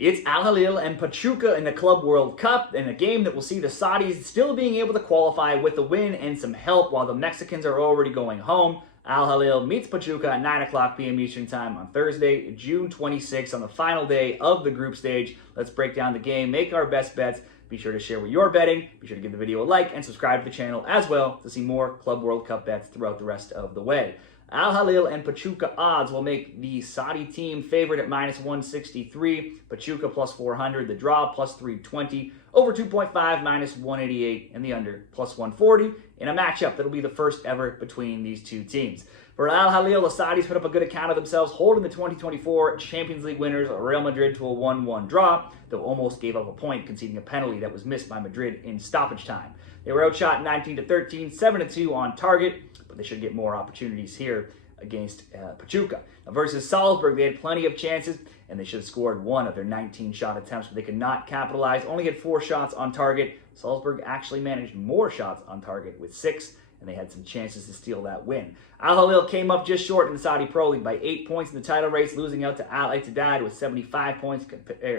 It's Al Hilal and Pachuca in the Club World Cup, in a game that will see the Saudis still being able to qualify with a win and some help while the Mexicans are already going home. Al Hilal meets Pachuca at 9 o'clock p.m. Eastern Time on Thursday, June 26th, on the final day of the group stage. Let's break down the game, make our best bets. Be sure to share what you're betting. Be sure to give the video a like and subscribe to the channel as well to see more Club World Cup bets throughout the rest of the way. Al Hilal and Pachuca odds will make the Saudi team favorite at minus 163, Pachuca plus 400, the draw plus 320, over 2.5 minus 188, and the under plus 140 in a matchup that'll be the first ever between these two teams. For Al Hilal, the Saudis put up a good account of themselves, holding the 2024 Champions League winners Real Madrid to a 1-1 draw, though almost gave up a point, conceding a penalty that was missed by Madrid in stoppage time. They were outshot 19-13, 7-2 on target, but they should get more opportunities here against Pachuca. Now, versus Salzburg, they had plenty of chances, and they should have scored one of their 19 shot attempts, but they could not capitalize. Only had 4 shots on target. Salzburg actually managed more shots on target with 6, and they had some chances to steal that win. Al Hilal came up just short in the Saudi Pro League by 8 points in the title race, losing out to Al Ittihad with 75 points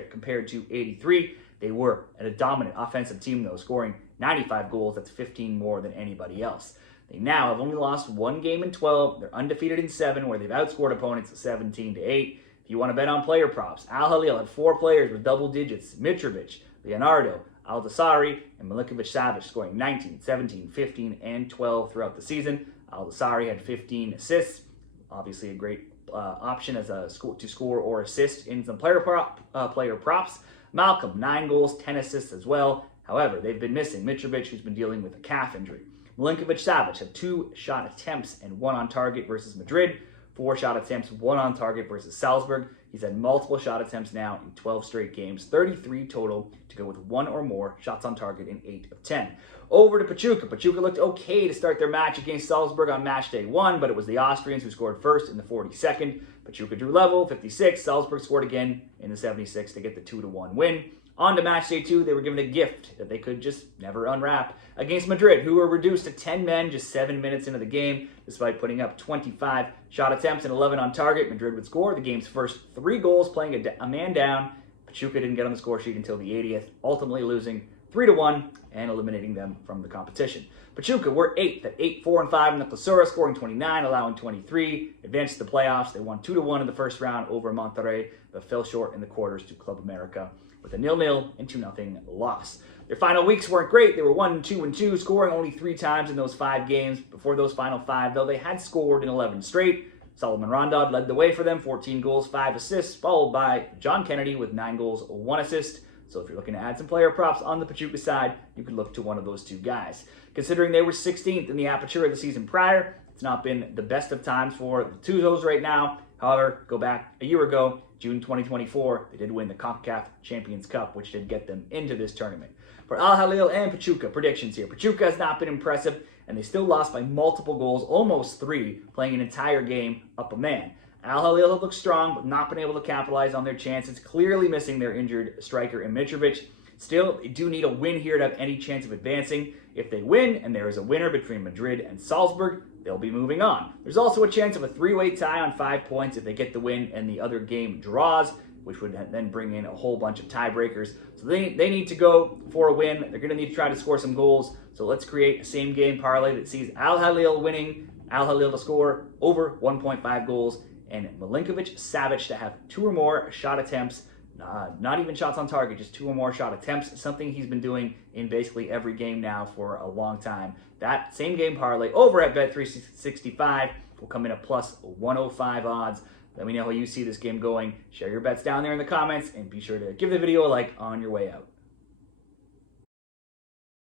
compared to 83. They were a dominant offensive team, though, scoring 95 goals. That's 15 more than anybody else. They now have only lost 1 game in 12. They're undefeated in 7, where they've outscored opponents 17-8. If you want to bet on player props, Al Hilal had 4 players with double digits: Mitrovic, Leonardo, Al-Dasari, and Milinkovic-Savic, scoring 19, 17, 15, and 12 throughout the season. Al-Dasari had 15 assists, obviously a great option as a to score or assist in some player props. Malcolm, 9 goals, 10 assists as well. However, they've been missing Mitrovic, who's been dealing with a calf injury. Milinkovic-Savic had 2 shot attempts and 1 on target versus Madrid, 4 shot attempts, 1 on target versus Salzburg. He's had multiple shot attempts now in 12 straight games, 33 total, to go with 1 or more shots on target in 8 of 10. Over to Pachuca. Pachuca looked okay to start their match against Salzburg on Matchday 1, but it was the Austrians who scored first in the 42nd. Pachuca drew level, 56. Salzburg scored again in the 76th to get the 2-1 win. On to Matchday 2, they were given a gift that they could just never unwrap against Madrid, who were reduced to 10 men just 7 minutes into the game. Despite putting up 25 shot attempts and 11 on target, Madrid would score the game's first 3 goals, playing a man down. Pachuca didn't get on the score sheet until the 80th, ultimately losing 3-1 and eliminating them from the competition. Pachuca were 8th at 8-4-5 in the Clausura, scoring 29, allowing 23. Advanced to the playoffs. They won 2-1 in the first round over Monterrey, but fell short in the quarters to Club America with a 0-0 and 2-0 loss. Their final weeks weren't great. They were 1-2-2, scoring only 3 times in those 5 games. Before those final 5, though, they had scored in 11 straight. Solomon Rondon led the way for them, 14 goals, 5 assists, followed by John Kennedy with 9 goals, 1 assist. So if you're looking to add some player props on the Pachuca side, you could look to one of those 2 guys. Considering they were 16th in the Apertura the season prior, it's not been the best of times for the Tuzos right now. However, go back a year ago, June 2024, they did win the CONCACAF Champions Cup, which did get them into this tournament. For Al Hilal and Pachuca, predictions here. Pachuca has not been impressive, and they still lost by multiple goals, almost 3, playing an entire game up a man. Al Hilal have looked strong, but not been able to capitalize on their chances, clearly missing their injured striker in Mitrovic. Still, they do need a win here to have any chance of advancing. If they win, and there is a winner between Madrid and Salzburg, they'll be moving on. There's also a chance of a 3-way tie on 5 points if they get the win and the other game draws, which would then bring in a whole bunch of tiebreakers. So they need to go for a win. They're going to need to try to score some goals. So let's create a same-game parlay that sees Al Hilal winning, Al Hilal to score over 1.5 goals, and Milinkovic-Savic to have 2 or more shot attempts. Not even shots on target, just 2 or more shot attempts, something he's been doing in basically every game now for a long time. That same game parlay over at Bet365 will come in at plus 105 odds. Let me know how you see this game going. Share your bets down there in the comments, and be sure to give the video a like on your way out.